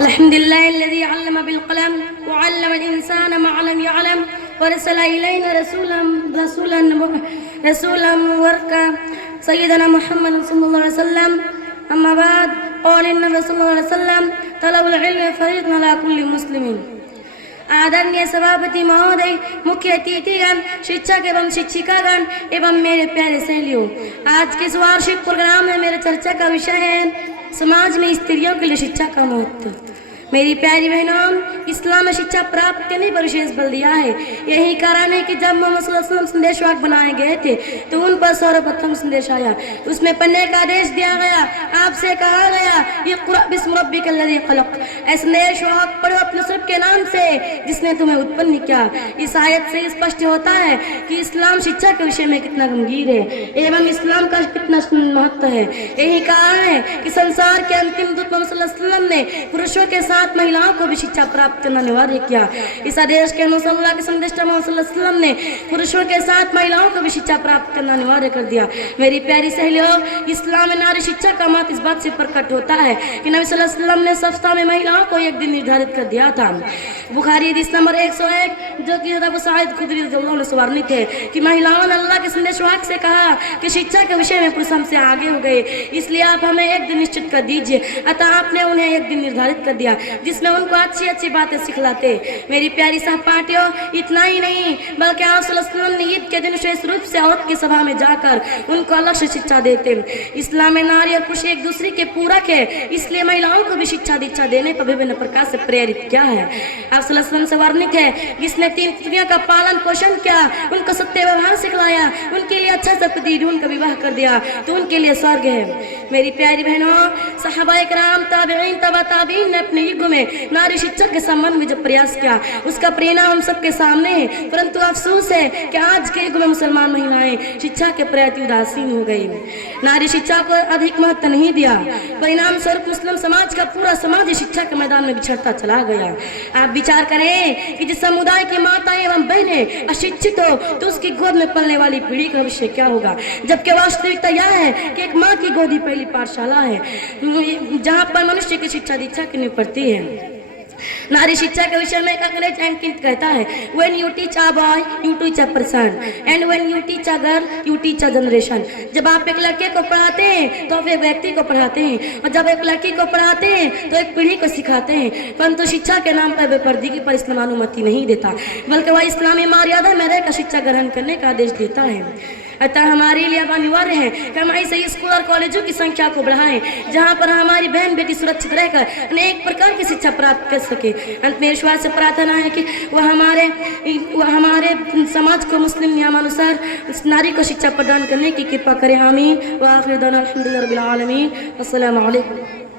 अल्हम्दुलिल्लाहिल्लज़ी Allam bill क़लम व अल्लमल इंसान मा लम यअलम व रसला इलैना रसूलन वरका सय्यदना मुहम्मद सल्लल्लाहु अलैहि वसल्लम अम्मा बाद क़ाल नबी सल्लल्लाहु अलैहि वसल्लम तलबुल इल्म फरीज़तुन अला कुल्लि मुस्लिमिन। आदरणीय सभापति महोदय, मुख्य अतिथिगण, शिक्षक एवं शिक्षिकागण एवं मेरे प्यारे सहेलियों, आज के इस वार्षिक प्रोग्राम में मेरे चर्चा का विषय है समाज में स्त्रियों के लिए शिक्षा का महत्व। मेरी प्यारी बहनों, इस्लाम में शिक्षा प्राप्त करने पर विशेष बल दिया है। यही कारण है कि जब मोहम्मद सल्लल्लाहु अलैहि वसल्लम संदेशवाहक बनाए गए थे तो उन पर सर्वप्रथम संदेश आया, उसमें पढ़ने का आदेश दिया गया, आपसे कहा गया इक़रा बिस्मि रब्बिकल लज़ी ख़लक़, संदेशवाहक पढ़ो अपने रब के नाम से जिसने तुम्हें उत्पन्न किया। इस आयत से स्पष्ट होता है कि इस्लाम शिक्षा के विषय में कितना गंभीर है एवं इस्लाम का कितना महत्व है। यही कारण है कि संसार के अंतिम दूत मोहम्मद सल्लल्लाहु अलैहि वसल्लम ने पुरुषों के साथ महिलाओं को भी शिक्षा प्राप्त करना अनिवार्य किया। इस आदेश के अनुसार अल्लाह के संदेशवाहक मोहम्मद सल्लल्लाहु अलैहि वसल्लम ने पुरुषों के साथ महिलाओं को भी शिक्षा प्राप्त करना अनिवार्य कर दिया। मेरी प्यारी सहेलियों, इस्लाम में नारी शिक्षा का महत्व इस बात से प्रकट होता है कि नबी सल्लल्लाहु अलैहि वसल्लम ने सफ्ता में महिलाओं को एक दिन निर्धारित कर दिया था। बुखारी हदीस नंबर 101, जो कि अबू सईद खुदरी रज़ियल्लाहु अन्हु से वर्णित है कि महिलाओं ने अल्लाह के संदेशवाहक से कहा कि शिक्षा के विषय में पुरुष हमसे आगे हो गए, इसलिए आप हमें एक दिन निश्चित कर दीजिए। अतः आपने उन्हें एक दिन निर्धारित कर दिया जिसमें उनको अच्छी अच्छी बातें सिखलाते। मेरी प्यारी सहपाठियों, इतना ही नहीं बल्कि आप सल्लल्लाहु अलैहि वसल्लम ने ईद के दिन विशेष रूप से औरत की सभा में जाकर उनको अलग से शिक्षा देते। इस्लाम में नारी और पुरुष एक दूसरे के पूरक है, इसलिए महिलाओं को भी शिक्षा दीक्षा देने पर विभिन्न प्रकार से प्रेरित किया है। आप सल्लल्लाहु अलैहि वसल्लम से वर्णित है जिसने 3 स्त्रियों का पालन पोषण किया, उनको सत्य व्यवहार सिखलाया, उनके लिए अच्छा सपति उनका विवाह कर दिया तो उनके लिए स्वर्ग है। मेरी प्यारी बहनों, सहाबाए किराम, ताबईन, तबा ताबईन ने अपने युग में नारी शिक्षा के संबंध में जो प्रयास किया उसका परिणाम हम सबके सामने है। परंतु अफसोस है कि आज के युग में मुसलमान महिलाएं शिक्षा के प्रति उदासीन हो गई, नारी शिक्षा को अधिक महत्व नहीं दिया। परिणाम स्वरूप मुस्लिम समाज का पूरा समाज शिक्षा के मैदान में बिछड़ता चला गया। आप विचार करें कि जिस समुदाय की माताएं एवं बहनें अशिक्षित हो तो उसकी गोद में पलने वाली पीढ़ी का भविष्य क्या होगा, जबकि वास्तविकता यह है कि एक माँ की गोद ही पहली पाठशाला है जहाँ पर मनुष्य की शिक्षा दीक्षा करनी पड़ती है। नारी शिक्षा के विषय में एक अंग्रेज एंकित कहता है, when you teach a boy you teach a person and when you teach a girl you teach a generation। जब आप एक लड़के को पढ़ाते हैं तो आप एक व्यक्ति को पढ़ाते हैं, और जब एक लड़की को पढ़ाते हैं तो एक पीढ़ी को सिखाते हैं। परंतु शिक्षा के नाम पर बेपर्दगी पर इस्लाम अनुमति नहीं देता, बल्कि वह इस्लामी मर्यादा में रहकर शिक्षा ग्रहण करने का आदेश देता है। अतः हमारे लिए अब अनिवार्य है कि हम ऐसे स्कूल और कॉलेजों की संख्या को बढ़ाएं जहां पर हमारी बहन बेटी सुरक्षित रहकर अनेक प्रकार की शिक्षा प्राप्त कर सके। अंत में विश्वास से प्रार्थना है कि वह हमारे समाज को मुस्लिम नियमानुसार नारी को शिक्षा प्रदान करने की कृपा करें। आमीन। व आखिर दाना अल्हम्दुलिल्लाहि रब्बिल आलमीन। अस्सलामु अलैकुम।